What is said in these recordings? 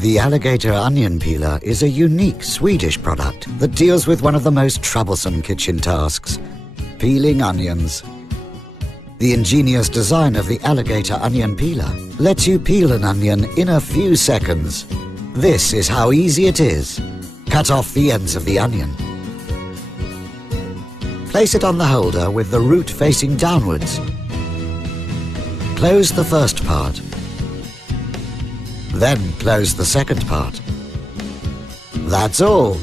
The Alligator Onion Peeler is a unique Swedish product that deals with one of the most troublesome kitchen tasks, peeling onions. The ingenious design of the Alligator Onion Peeler lets you peel an onion in a few seconds. This is how easy it is. Cut off the ends of the onion. Place it on the holder with the root facing downwards. Close the first part. Then close the second part. That's all.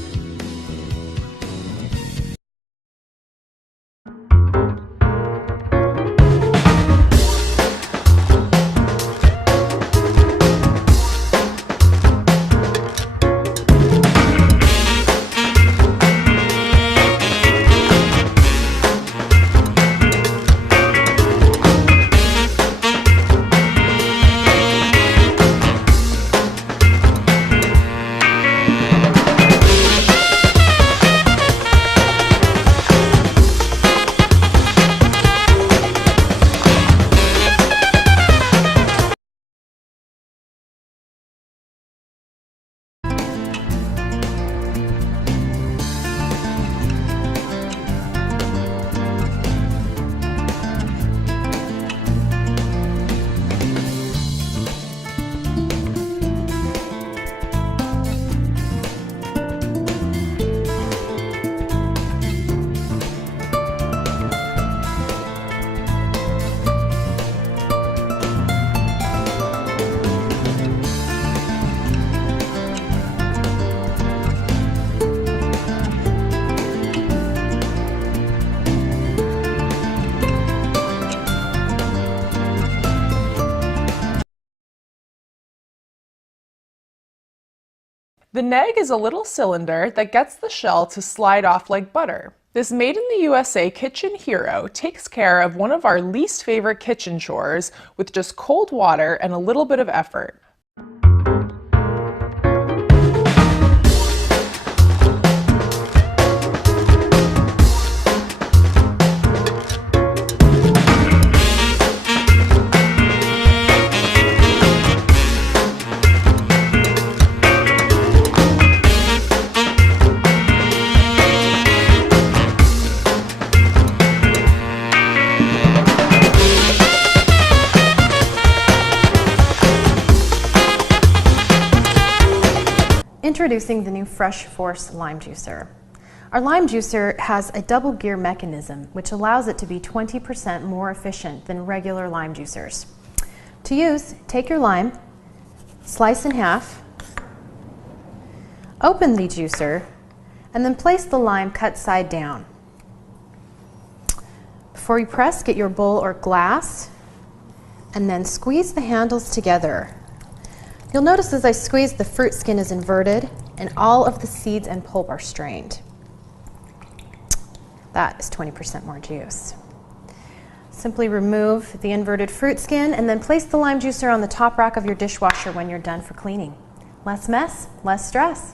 The neg is a little cylinder that gets the shell to slide off like butter. This made in the USA kitchen hero takes care of one of our least favorite kitchen chores with just cold water and a little bit of effort. Introducing the new Fresh Force Lime Juicer. Our lime juicer has a double gear mechanism which allows it to be 20% more efficient than regular lime juicers. To use, take your lime, slice in half, open the juicer, and then place the lime cut side down. Before you press, get your bowl or glass and then squeeze the handles together. You'll notice as I squeeze, the fruit skin is inverted and all of the seeds and pulp are strained. That is 20% more juice. Simply remove the inverted fruit skin and then place the lime juicer on the top rack of your dishwasher when you're done for cleaning. Less mess, less stress.